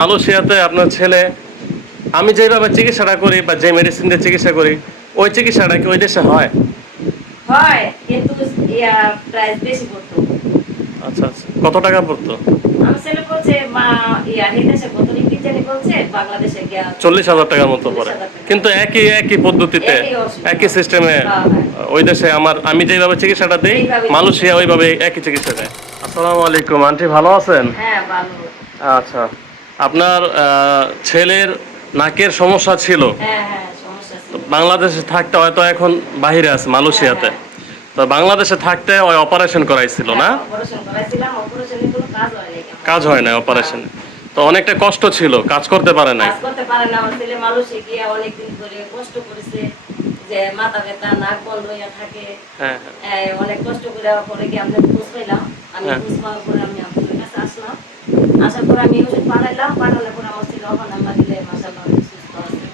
মালয়েশিয়াতে আপনার ছেলে আমি যেভাবে চিকিৎসাটা করি বা যে মেডিসিন দিয়ে চিকিৎসা করি ওই চিকিৎসাটা কি ওই দেশে হয়? হয় কিন্তু প্রাইস বেশি পড়তো। আচ্ছা আচ্ছা, কত টাকা পড়তো? আমার ছেলে বলছে মা হেদেশে কত রিঙ্গিত জানি বলছে, বাংলাদেশে গিয়া 40,000 টাকার মতো পড়ে, 40,000 টাকা। কিন্তু একই একই পদ্ধতিতে একই ওষুধ। একই সিস্টেমে হ্যাঁ, হ্যাঁ। ওই দেশে আমি যেভাবে চিকিৎসাটা দিই এইভাবে মালয়েশিয়া ওইভাবে একই চিকিৎসা দেয়। আসসালামু আলাইকুম আন্টি, ভালো আছেন? হ্যাঁ, ভালো। আচ্ছা, আপনার ছেলের নাকের সমস্যা ছিল, হ্যাঁ, হ্যাঁ, সমস্যা ছিল। বাংলাদেশে থাকতে হয়তো এখন বাহিরে আছে মালয়েশিয়াতে, হ্যাঁ, তো বাংলাদেশে থাকতে ওই অপারেশন করাইছিল না? হ্যাঁ, অপারেশন করাইছিলাম, অপারেশনে কোনো কাজ হয় নাই। কাজ হয় না অপারেশনে, তো অনেকটা কষ্ট ছিল, কাজ করতে পারে নাই। কাজ করতে পারে না আমার ছেলে, মালয়েশিয়া গিয়া অনেকদিন ধরে কষ্ট করেছে, যে মাথা ব্যথা, নাক বন্ধ হইয়া থাকে। হ্যাঁ অনেক কষ্ট করে পরে গিয়ে আমরা খোঁজ পাইলাম। আমি হ্যাঁ। খোঁজ পাওয়ার পরে আমি আপনাদের কাছে আসলাম। আসার পরে আমি ওষুধ পাঠাইলাম, পাঠানোর পরে আমার ছেলে ওখানে আমরা দিলে মাশাআল্লাহ অনেক সুস্থ আছে।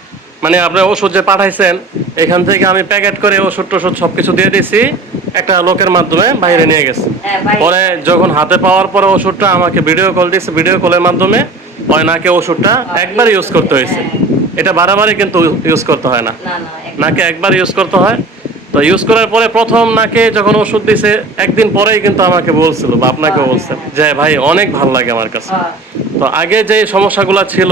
মানে আপনার ওষুধ যে পাঠাইছেন এখান থেকে আমি প্যাকেট করে ওষুধ টষুধ সবকিছু দিয়ে দিয়েছি, একটা লোকের মাধ্যমে বাইরে নিয়ে গেছে। হ্যাঁ, বাইরে। পরে যখন হাতে পাওয়ার পরে ওষুধটা আমাকে ভিডিও কল দিয়েছে, ভিডিও কলের মাধ্যমে ওই নাকে ওষুধটা একবার ইউজ করতে হয়েছে। এটা বারবারই কিন্তু ইউজ করতে হয় না, না, না, নাকে একবার ইউজ করতে হয়। তো ইউজ করার পরে প্রথম নাকে যখন ওষুধ দিছে একদিন পরেই কিন্তু আমাকে বলছিল বা আপনাকে বলছেন যে ভাই অনেক ভালো লাগে আমার কাছে। হ্যাঁ। তো আগে যে সমস্যাগুলো ছিল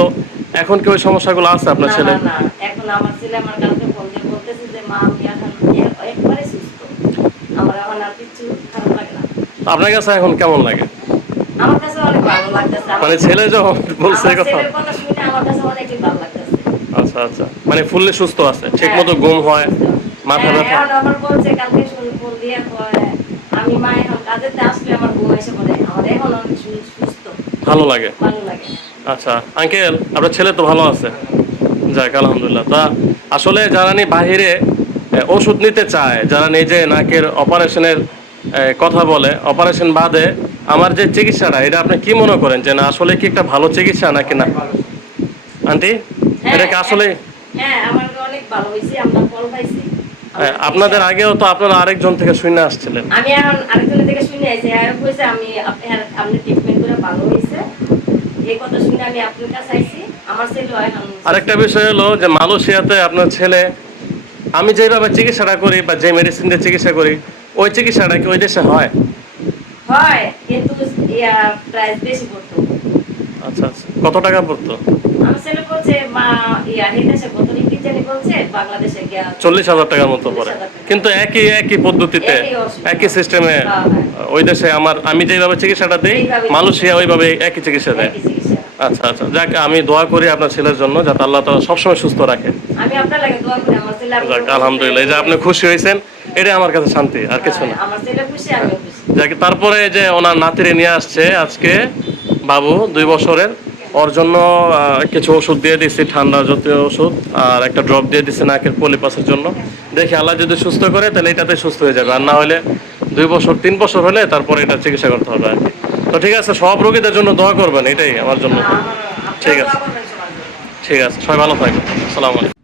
এখন কি ওই সমস্যাগুলো আছে আপনার না, ছেলে? না, না, এখন আমার ছেলে আমার কালকে ফোন দিয়ে বলতেছে যে মা আমি এখন একবারে সুস্থ, আমার এখন আর কিছু খারাপ লাগে না। তো আপনার কাছে এখন কেমন লাগে? আমার কাছে অনেক ভালো লাগতেছে। মানে ছেলে যখন বলছে আমার কথা। ছেলের কথা শুনে আমার কাছে অনেকই ভালো লাগতেছে। আচ্ছা আচ্ছা, মানে ফুললি সুস্থ আছে, ঠিক মতো ঘুম হয়, মাথা হ্যাঁ, ব্যথা? এখন আমার বলছে কালকে ফোন দিয়ে কয়, আমি মা এখন কাজেতে আসলে আমার ঘুম এসে পড়ে, আমার এখন অনেক সুস্থ, ভালো লাগে। ভালো লাগে। আচ্ছা আঙ্কেল, আপনার ছেলে তো ভালো আছে, যাক আলহামদুলিল্লাহ। তা আসলে যারা বাহিরে ওষুধ নিতে চায়, যারা নিজে নাকের অপারেশনের কথা বলে, অপারেশন বাদে আমার যে চিকিৎসাটা, এটা আপনি কি মনে করেন যে না আসলে কি একটা ভালো চিকিৎসা নাকি না আন্টি? এটা কি আসলে? হ্যাঁ, আমার অনেক ভালো হয়েছে, আমরা ফল পাইছি। আপনাদের আগেও তো আপনারা আরেকজন থেকে শুনে আসছিলেন। আমি এখন আরেকজনের থেকে শুনে আইছি, আর কইছে আপনি ট্রিটমেন্ট করে ভালো হয়েছে, এই কথা শুনে আমি আপনার কাছে আইছি। আমার ছেলে এখন আরেকটা বিষয় হলো যে মালয়েশিয়াতে আপনার ছেলে আমি যেভাবে চিকিৎসাটা করি বা যে মেডিসিন দিয়ে চিকিৎসা করি ওই চিকিৎসাটা কি ওই দেশে হয়? হয় কিন্তু প্রাইস বেশি পড়তো। আচ্ছা আচ্ছা, কত টাকা পড়তো? আমার ছেলে বলছে মা হেদেশে কত রিঙ্গিত জানি বলছে, বাংলাদেশে গিয়া 40,000 টাকার মতো পড়ে, 40,000 টাকা। কিন্তু একই একই পদ্ধতিতে একই ওষুধ। একই সিস্টেমে হ্যাঁ, হ্যাঁ। ওই দেশে আমি যেভাবে চিকিৎসাটা দিই এইভাবে মালয়েশিয়া ওইভাবে একই চিকিৎসা দেয়। একই চিকিৎসা। আচ্ছা আচ্ছা, যাক আমি দোয়া করি আপনার ছেলের জন্য যাতে আল্লাহ তাআলা সবসময় সুস্থ রাখে। আমি আপনার লাগে দোয়া করি আমার ছেলে। যাক আলহামদুলিল্লাহ, এই যে আপনি খুশি হয়েছেন এটাই আমার কাছে শান্তি, আর কিছু না। আমার ছেলে খুশি, আমিও খুশি। যাক তারপরে যে ওনার নাতিরে নিয়ে আসছে আজকে বাবু 2 বছরের, ওর জন্য কিছু ওষুধ দিয়ে দিচ্ছি, ঠান্ডা জাতীয় ওষুধ, আর একটা ড্রপ দিয়ে দিচ্ছি নাকের পলিপাসের জন্য। দেখি আল্লাহ যদি সুস্থ করে তাহলে এটাতে সুস্থ হয়ে যাবে, আর না হলে 2 বছর 3 বছর হলে তারপরে এটা চিকিৎসা করতে হবে আর কি। তো ঠিক আছে, সব রোগীদের জন্য দোয়া করবেন, এটাই আমার জন্য। ঠিক আছে, ঠিক আছে, সবাই ভালো থাকবেন। আসসালামু আলাইকুম।